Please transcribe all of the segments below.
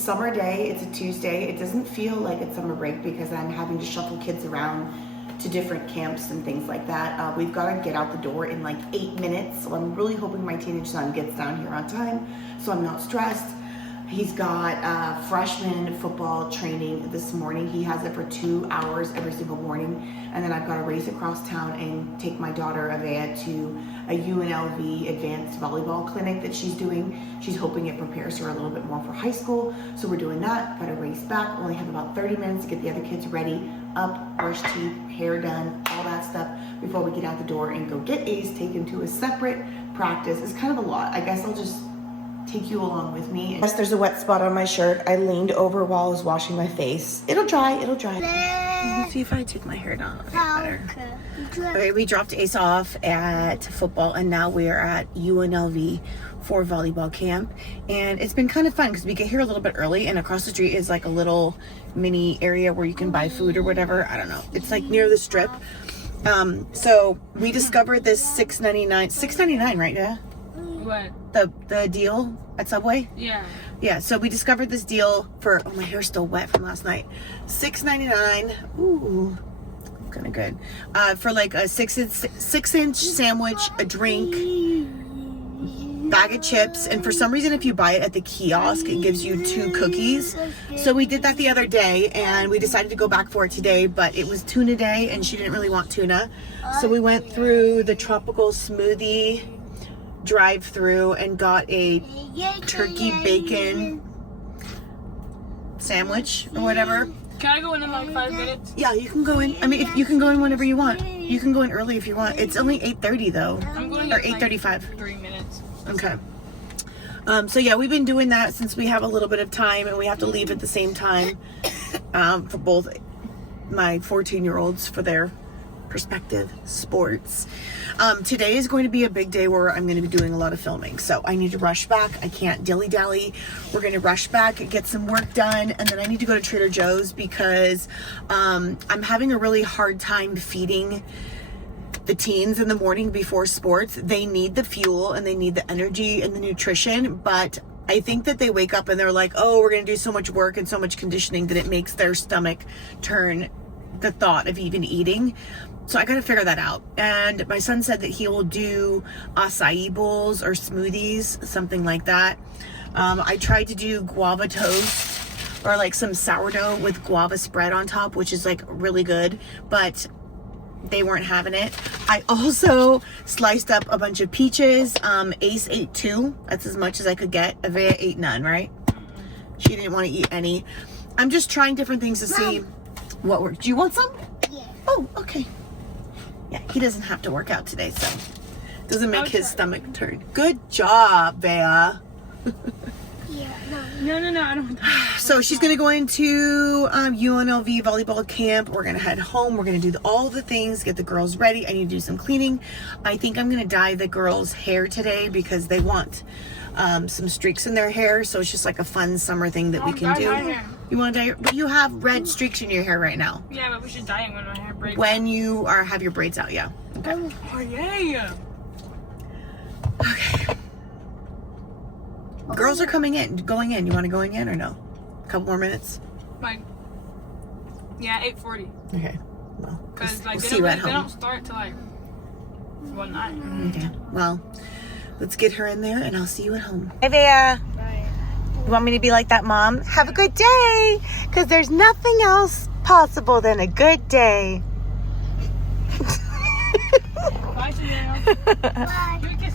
summer day. It's a Tuesday. It doesn't feel like it's summer break because I'm having to shuffle kids around to different camps and things like that. We've got to get out the door in like 8 minutes. So I'm really hoping my teenage son gets down here on time so I'm not stressed. He's got freshman football training this morning. He has it for 2 hours every single morning. And then I've got to race across town and take my daughter Avea to a UNLV advanced volleyball clinic that she's doing. She's hoping it prepares her a little bit more for high school. So we're doing that. Got to race back. Only have about 30 minutes to get the other kids ready, up, brush teeth, hair done, all that stuff before we get out the door and go get Ace taken to a separate practice. It's kind of a lot. I guess I'll just take you along with me. Yes, there's a wet spot on my shirt. I leaned over while I was washing my face. It'll dry, it'll dry. Let's see if I take my hair down. Okay, we dropped Ace off at football and now we are at UNLV for volleyball camp. And it's been kind of fun because we get here a little bit early and across the street is like a little mini area where you can buy food or whatever. I don't know. It's like near the strip. So we discovered this $6.99, right, Dad? What? The deal at Subway? Yeah, so we discovered this deal for, oh, my hair's still wet from last night. $6.99. Ooh, kind of good. For like a 6-inch sandwich, a drink, bag of chips, and for some reason if you buy it at the kiosk it gives you 2 cookies. So we did that the other day and we decided to go back for it today, but it was tuna day and she didn't really want tuna. So we went through the tropical smoothie drive-through and got a turkey bacon sandwich or whatever. Can I go in like 5 minutes? Yeah, you can go in. I mean, if you can go in whenever you want. You can go in early if you want. It's only 8:30 though. I'm going or in 8:35. Like 3 minutes. Okay. So yeah, we've been doing that since we have a little bit of time and we have to leave at the same time for both my 14-year-olds for their perspective sports. Today is going to be a big day where I'm going to be doing a lot of filming, so I need to rush back. I can't dilly-dally. We're going to rush back, get some work done, and then I need to go to Trader Joe's because I'm having a really hard time feeding the teens in the morning before sports. They need the fuel and they need the energy and the nutrition, but I think that they wake up and they're like, oh, we're going to do so much work and so much conditioning that it makes their stomach turn the thought of even eating. So I got to figure that out. And my son said that he will do acai bowls or smoothies, something like that. I tried to do guava toast or like some sourdough with guava spread on top, which is like really good, but they weren't having it. I also sliced up a bunch of peaches. Ace ate 2. That's as much as I could get. Avea ate none, right? She didn't want to eat any. I'm just trying different things to see what works. Do you want some? Yeah. Oh, okay. Yeah, he doesn't have to work out today, so it doesn't make his stomach turn. Good job, Bea. Yeah, No, I don't want that. So she's going to go into UNLV volleyball camp. We're going to head home. We're going to do all the things, get the girls ready. I need to do some cleaning. I think I'm going to dye the girls' hair today because they want some streaks in their hair. So it's just like a fun summer thing that we can do. You want to dye your, but you have red streaks in your hair right now. Yeah, but we should dye it when my hair breaks. When you have your braids out, yeah. Okay. Oh, yeah. Okay. Girls are going in. You want to go in yet or no? A couple more minutes? Like, yeah, 8:40. Okay. Well, Because like, we'll they see you at don't home. start till like 1:09. Okay. Well, let's get her in there and I'll see you at home. Hey, Bea. Bye. You want me to be like that, Mom? Have a good day. Because there's nothing else possible than a good day. Bye, Chanel. bye. Give me a kiss.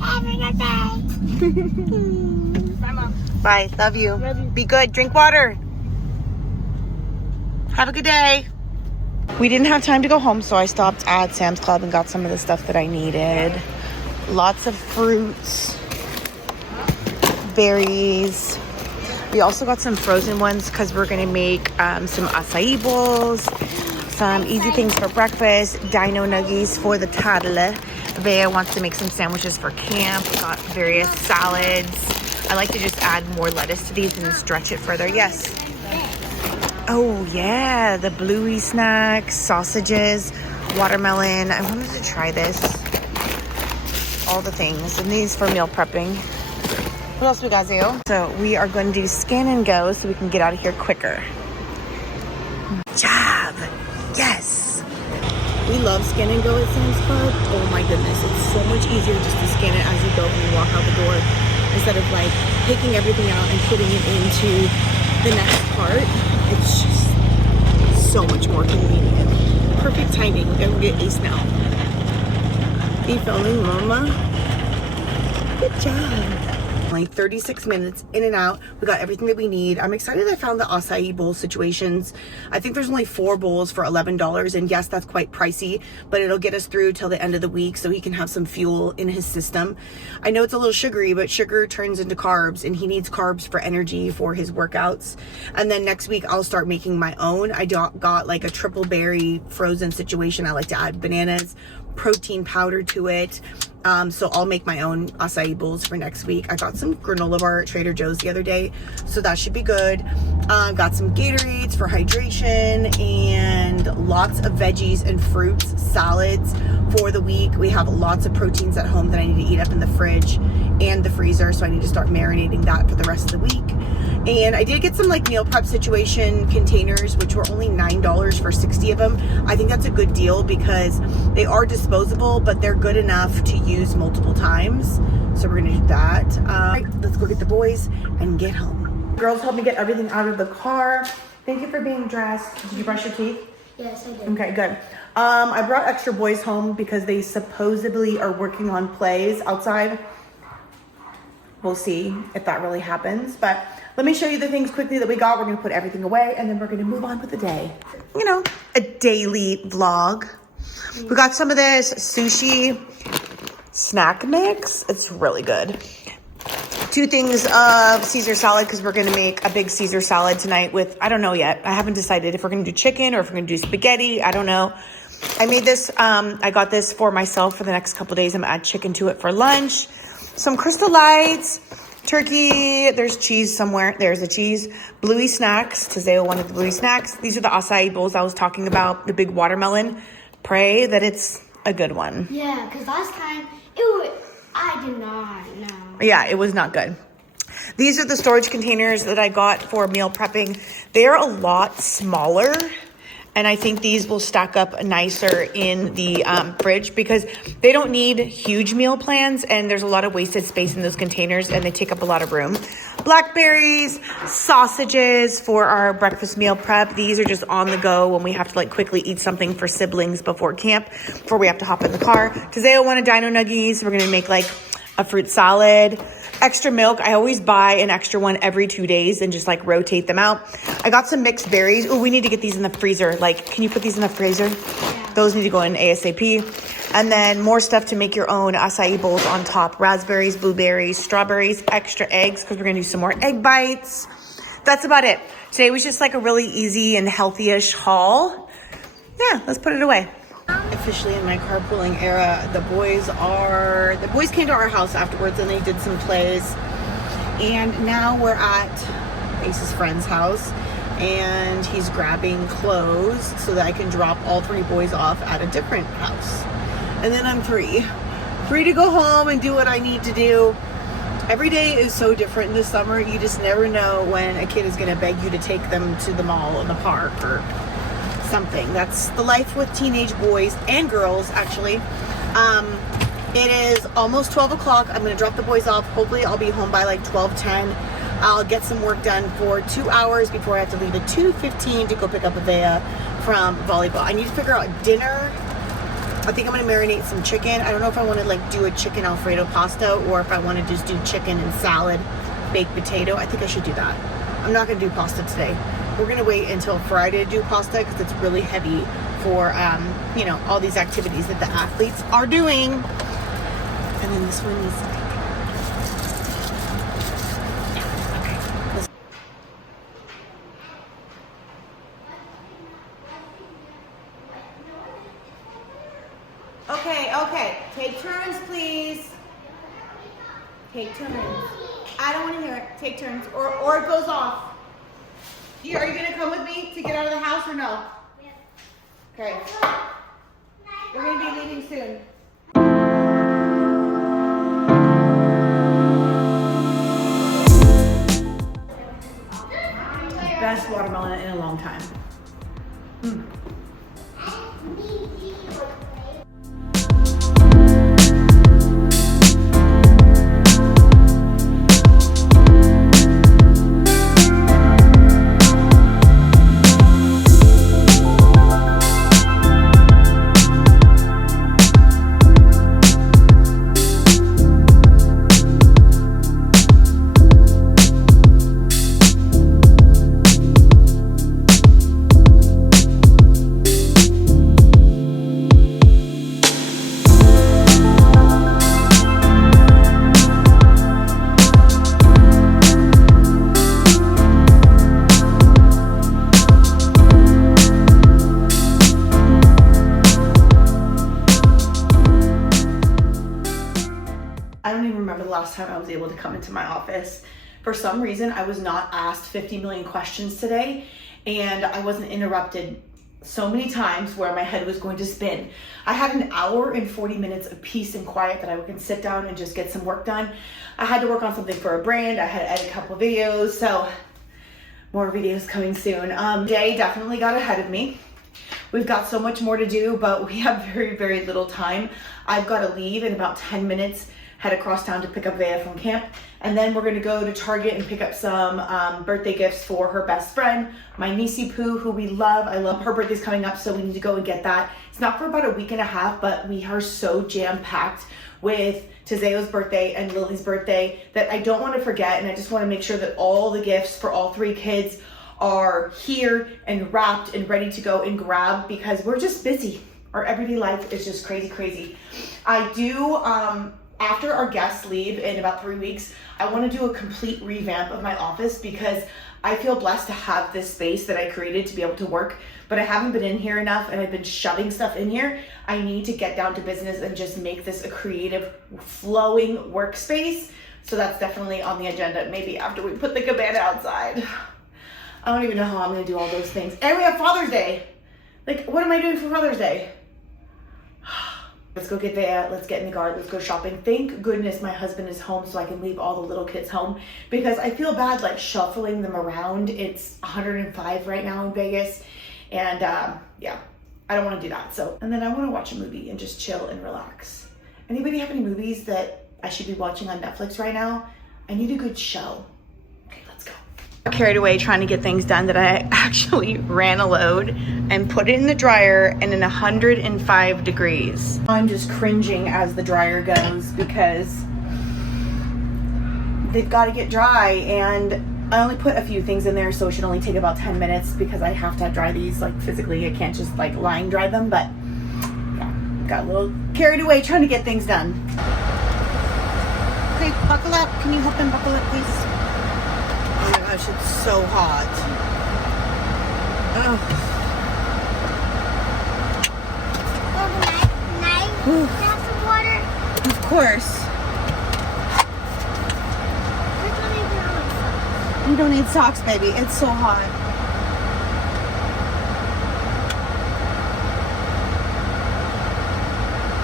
Have a good day. Bye, Mom. Bye. Love you. Love you. Be good. Drink water. Have a good day. We didn't have time to go home, so I stopped at Sam's Club and got some of the stuff that I needed. Lots of fruits, berries. We also got some frozen ones because we're going to make some acai bowls, some easy things for breakfast, dino nuggies for the toddler. Bea wants to make some sandwiches for camp. We got various salads. I like to just add more lettuce to these and stretch it further. Yes. Oh yeah, the bluey snacks, sausages, watermelon. I wanted to try this. All the things. And these for meal prepping. What else we got, Zio? So we are going to do scan and go so we can get out of here quicker. Good job. Yes. We love scan and go at Sam's Club. Oh my goodness. It's so much easier just to scan it as you go when you walk out the door instead of like taking everything out and putting it into the next part. It's just so much more convenient. Perfect timing. We're gonna get Ace now. Are you filming, Mama? Good job. Only 36 minutes in and out. We got everything that we need. I'm excited I found the acai bowl situations. I think there's only 4 bowls for $11, and yes, that's quite pricey, but it'll get us through till the end of the week so he can have some fuel in his system. I know it's a little sugary, but sugar turns into carbs, and he needs carbs for energy for his workouts. And then next week I'll start making my own. I got like a triple berry frozen situation. I like to add bananas, protein powder to it. So I'll make my own acai bowls for next week. I got some granola bar at Trader Joe's the other day, so that should be good. Got some Gatorades for hydration and lots of veggies and fruits, salads for the week. We have lots of proteins at home that I need to eat up in the fridge and the freezer, so I need to start marinating that for the rest of the week. And I did get some like meal prep situation containers, which were only $9 for 60 of them. I think that's a good deal because they are disposable, but they're good enough to use multiple times. So we're gonna do that. All right, let's go get the boys and get home. Girls helped me get everything out of the car. Thank you for being dressed. Did you brush your teeth? Yes, I did. Okay, good. I brought extra boys home because they supposedly are working on plays outside. We'll see if that really happens, but let me show you the things quickly that we got. We're gonna put everything away and then we're gonna move on with the day. You know, a daily vlog. We got some of this sushi snack mix. It's really good. 2 things of Caesar salad because we're gonna make a big Caesar salad tonight with, I don't know yet. I haven't decided if we're gonna do chicken or if we're gonna do spaghetti. I don't know. I made this, I got this for myself for the next couple days. I'm gonna add chicken to it for lunch. Some Crystal Lights, turkey, there's cheese somewhere. There's the cheese. Bluey snacks. Tazeo wanted the Bluey snacks. These are the acai bowls I was talking about, the big watermelon. Pray that it's a good one. Yeah, because last time, I did not know. Yeah, it was not good. These are the storage containers that I got for meal prepping. They're a lot smaller. And I think these will stack up nicer in the fridge because they don't need huge meal plans and there's a lot of wasted space in those containers and they take up a lot of room. Blackberries, sausages for our breakfast meal prep. These are just on the go when we have to like quickly eat something for siblings before camp, before we have to hop in the car. Tazeo wanted dino nuggies. We're gonna make like a fruit salad. Extra milk. I always buy an extra one every 2 days and just like rotate them out. I got some mixed berries. Oh, we need to get these in the freezer. Like, can you put these in the freezer? Yeah. Those need to go in ASAP. And then more stuff to make your own acai bowls on top. Raspberries, blueberries, strawberries, extra eggs because we're going to do some more egg bites. That's about it. Today was just like a really easy and healthy-ish haul. Yeah, let's put it away. Officially in my carpooling era, the boys came to our house afterwards and they did some plays. And now we're at Ace's friend's house and he's grabbing clothes so that I can drop all 3 boys off at a different house. And then I'm free to go home and do what I need to do. Every day is so different this summer. You just never know when a kid is going to beg you to take them to the mall or the park or something. That's the life with teenage boys and girls, actually. It is almost 12 o'clock. I'm going to drop the boys off. Hopefully I'll be home by like 12:10. I'll get some work done for 2 hours before I have to leave at 2:15 to go pick up Avea from volleyball. I need to figure out dinner. I think I'm going to marinate some chicken. I don't know if I want to like do a chicken Alfredo pasta or if I want to just do chicken and salad, baked potato. I think I should do that. I'm not going to do pasta today. We're going to wait until Friday to do pasta because it's really heavy for, you know, all these activities that the athletes are doing. And then this one is okay. Take turns, please. Take turns. I don't want to hear it. Take turns, or it goes off. Are you going to come with me to get out of the house or no? Yeah. Okay. We're going to be leaving soon. Best watermelon in a long time. I don't even remember the last time I was able to come into my office. For some reason, I was not asked 50 million questions today, and I wasn't interrupted so many times where my head was going to spin. I had an hour and 40 minutes of peace and quiet that I can sit down and just get some work done. I had to work on something for a brand. I had to edit a couple videos, so more videos coming soon. Day definitely got ahead of me. We've got so much more to do, but we have very, very little time. I've got to leave in about 10 minutes, head across town to pick up Vea from camp, and then we're going to go to Target and pick up some birthday gifts for her best friend, my niecey Pooh, who we love. I love her birthday's coming up, so we need to go and get that. It's not for about a week and a half, but we are so jam-packed with Tazeo's birthday and Lily's birthday that I don't want to forget, and I just want to make sure that all the gifts for all three kids are here and wrapped and ready to go and grab, because we're just busy. Our everyday life is just crazy, crazy. I do, after our guests leave in about 3 weeks, I want to do a complete revamp of my office, because I feel blessed to have this space that I created to be able to work, but I haven't been in here enough and I've been shoving stuff in here. I need to get down to business and just make this a creative, flowing workspace. So that's definitely on the agenda, maybe after we put the cabana outside. I don't even know how I'm going to do all those things. And we have Father's Day. Like, what am I doing for Father's Day? Let's go get Vea, let's get in the garden, let's go shopping. Thank goodness my husband is home so I can leave all the little kids home, because I feel bad like shuffling them around. It's 105 right now in Vegas, and yeah, I don't want to do that. So, and then I want to watch a movie and just chill and relax. Anybody have any movies that I should be watching on Netflix right now? I need a good show. Carried away trying to get things done that I actually ran a load and put it in the dryer and in 105 degrees. I'm just cringing as the dryer goes because they've got to get dry, and I only put a few things in there so it should only take about 10 minutes because I have to dry these like physically. I can't just like line dry them, but yeah, got a little carried away trying to get things done. Okay, buckle up. Can you help him buckle up, please? Oh my gosh, it's so hot. Oh. Have some water? Of course. You don't need socks, baby. It's so hot.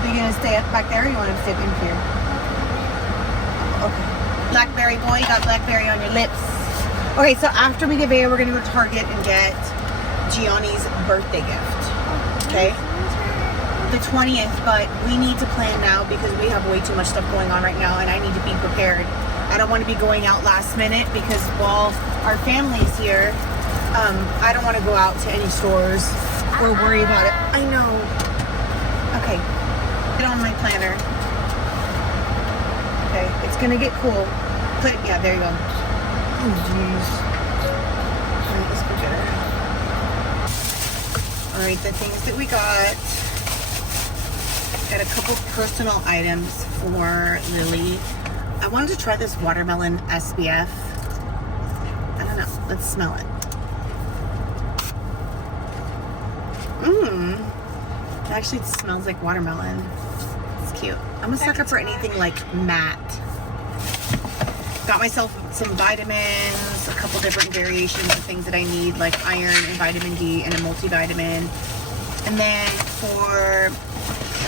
Are you gonna stay up back there, or you want to stay in here? Okay. Blackberry boy, you got blackberry on your lips. Okay, so after we get Vea, we're gonna go to Target and get Gianni's birthday gift. Okay? The 20th, but we need to plan now because we have way too much stuff going on right now, and I need to be prepared. I don't want to be going out last minute because while our family's here, I don't want to go out to any stores or worry about it. I know. Okay, get on my planner. Okay, it's gonna get cool. Put it, yeah, there you go. Oh, jeez. Alright, let's go get her. Alright, the things that we got. Got a couple personal items for Lily. I wanted to try this watermelon SPF. I don't know. Let's smell it. It actually smells like watermelon. It's cute. I'm a sucker for anything like matte. Got myself some vitamins, a couple different variations of things that I need, like iron and vitamin D and a multivitamin. And then for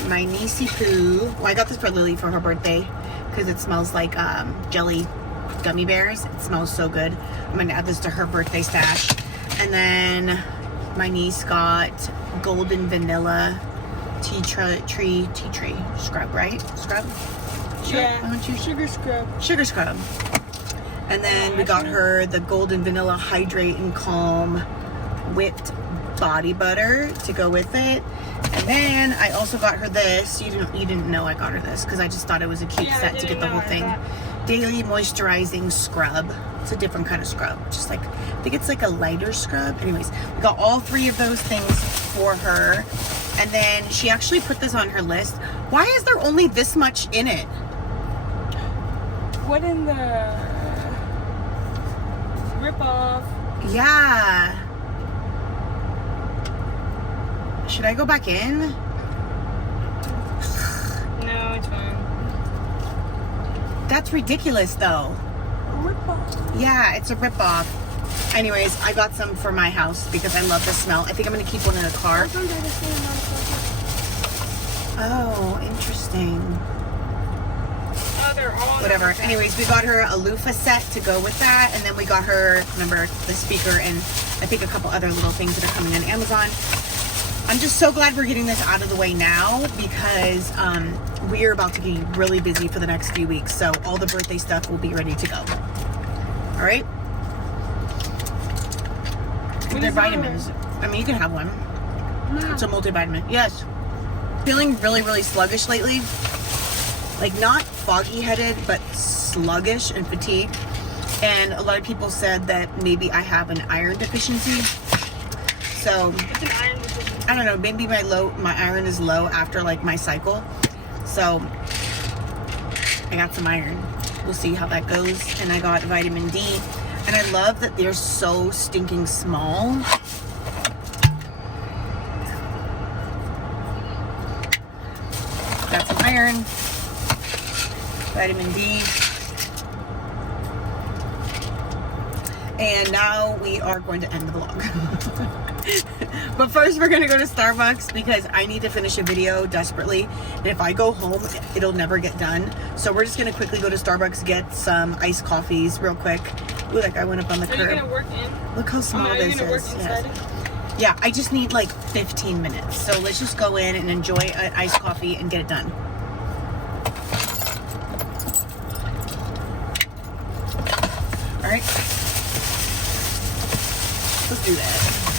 my niecey Pooh, well, I got this for Lily for her birthday because it smells like jelly gummy bears. It smells so good. I'm gonna add this to her birthday stash. And then my niece got golden vanilla tea tree scrub, right? Scrub? Yeah. Why don't you? Sugar scrub. Sugar scrub. And then we got her the golden vanilla hydrate and calm whipped body butter to go with it. And then I also got her this. You didn't know I got her this because I just thought it was a cute set to get the whole thing. Daily moisturizing scrub. It's a different kind of scrub. Just like, I think it's like a lighter scrub. Anyways, we got all 3 of those things for her. And then she actually put this on her list. Why is there only this much in it? What in the rip off? Yeah. Should I go back in? No, it's fine. That's ridiculous though. Rip off. Yeah, it's a ripoff. Anyways, I got some for my house because I love the smell. I think I'm gonna keep one in the car. Oh, interesting. Oh, they're all Whatever. Anyways, we got her a loofah set to go with that, and then we got her, remember, the speaker and I think a couple other little things that are coming on Amazon. I'm just so glad we're getting this out of the way now because we are about to get really busy for the next few weeks. So all the birthday stuff will be ready to go. All right. They're vitamins. I mean, you can have one. It's a multivitamin. Yes. Feeling really, really sluggish lately. Like not foggy headed, but sluggish and fatigued. And a lot of people said that maybe I have an iron deficiency. So It's an iron deficiency. I don't know, maybe my iron is low after like my cycle. So I got some iron. We'll see how that goes. And I got vitamin D. And I love that they're so stinking small. Got some iron, vitamin D. And now we are going to end the vlog. But first we're gonna go to Starbucks because I need to finish a video desperately. And if I go home, it'll never get done. So we're just gonna quickly go to Starbucks, get some iced coffees real quick. Ooh, that guy went up on the curb. Are you gonna work in? Look how small Are this you gonna work is. inside? Yes. Yeah, I just need like 15 minutes. So let's just go in and enjoy an iced coffee and get it done. All right. Let's do that.